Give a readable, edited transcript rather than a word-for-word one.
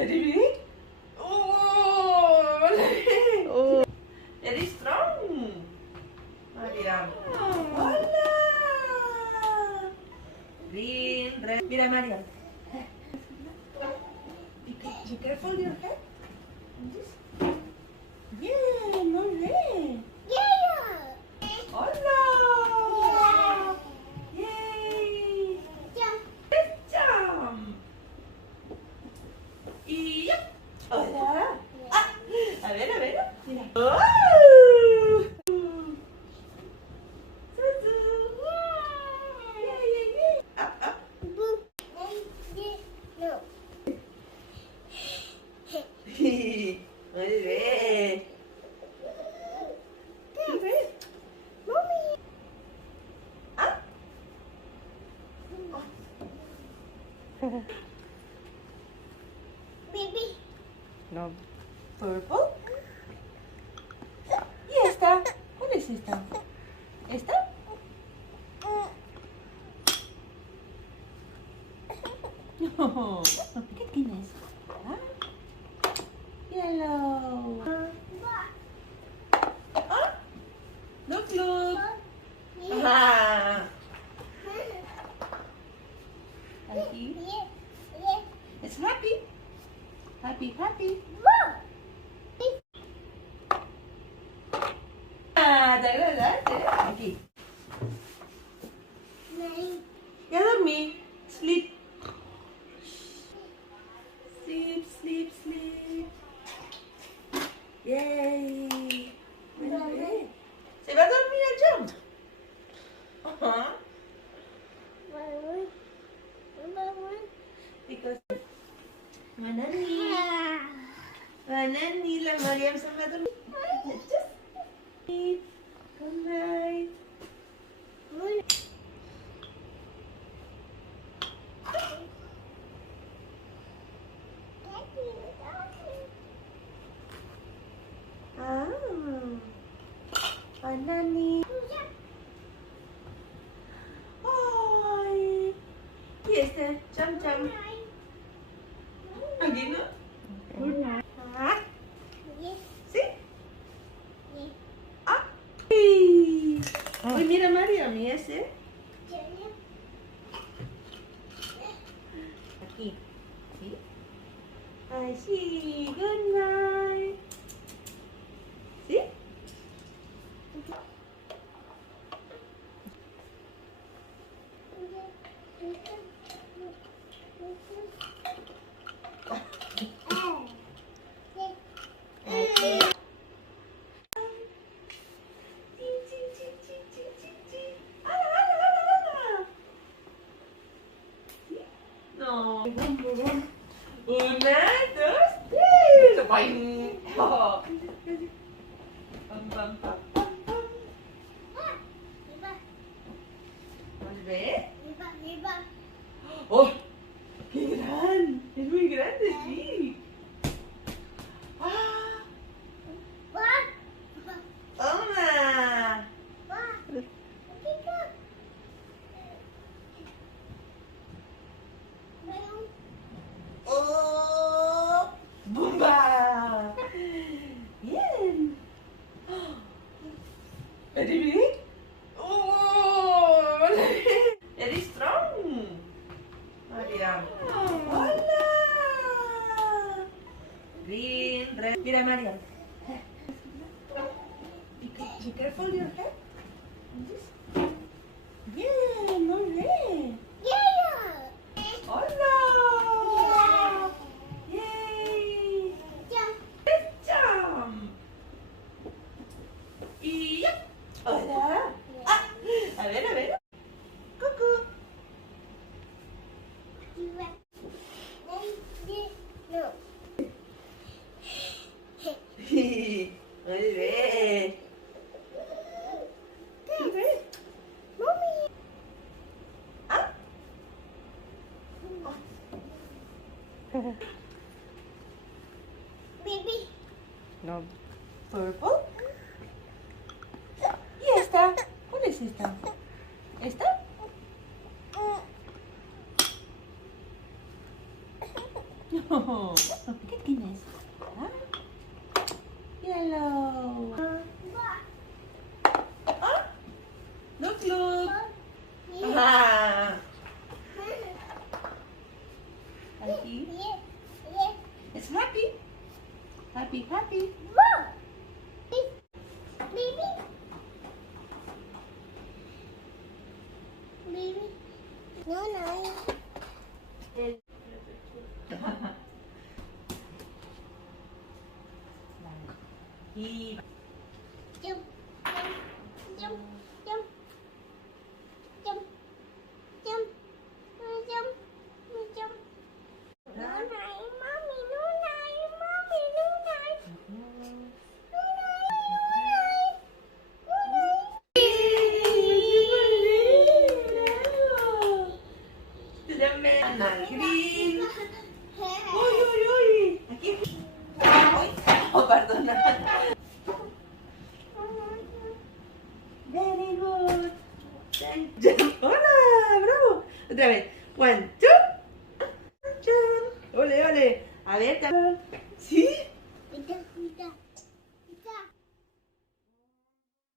Very big. Oh, Oh. very strong. Mariam. Hola. Green, red. Mira, Mariam. Be careful your head. Yeah, muy bien. Hola. Yay. Let's jump. Y ya. Hola. Ah, a ver. Mira. ¡Oh! Zuzu. Yay. Up, up. Muy bien. Muy bien. Up. No. Purple. ¿Y esta? ¿Cuál es esta? ¿Esta? No. ¿Qué tienes? ¿Ah? Yellow. ¿Ah? Look. Ah. Aquí. It's happy. Happy. Ah, ¿te agradaste? Aquí. Ya dormí. Sleep. Sleep. Yay. ¿Se va a dormir el Jump? Ajá. Because Manani, la Mariam se va a dormir. Just sleep. Good night. Ah, Manani. Ay. ¿Y este? Jump. Aquí no. Ah, ¿sí? Ah. Uy, mira Mariam, ¿y ese? Aquí. ¿Sí? Ay, sí. Good night. ¿Sí? No. Una, dos, tres. Boing. Oh. Pam. ¿Volver? ¡Oh! ¡Qué gran! Es muy grande, sí. ¡Ah! ¡Toma! ¡Oh! ¡Bumba! Bien. Very big. Oh! Very strong. Mariam. Hola. Green, red. Mira, Mariam. Be careful your head. Yeah, muy bien. Hola. Yay. Let's jump. Y ya. Hola. Ah, a ver. Cucú. Muy bien. Ah. No. Purple. ¿Y esta? ¿Cuál es esta? ¿Esta? No. ¿Qué tienes? ¿Ah? Yellow. Ah, look, look. Ah. Happy. It's happy. Happy, happy. He. Green. Uy, uy, uy. Aquí. Uy. Oh, perdona. Very good. Jump. Hola, bravo. Otra vez. 1, 2. Jump. Ole, ole. A ver, sí.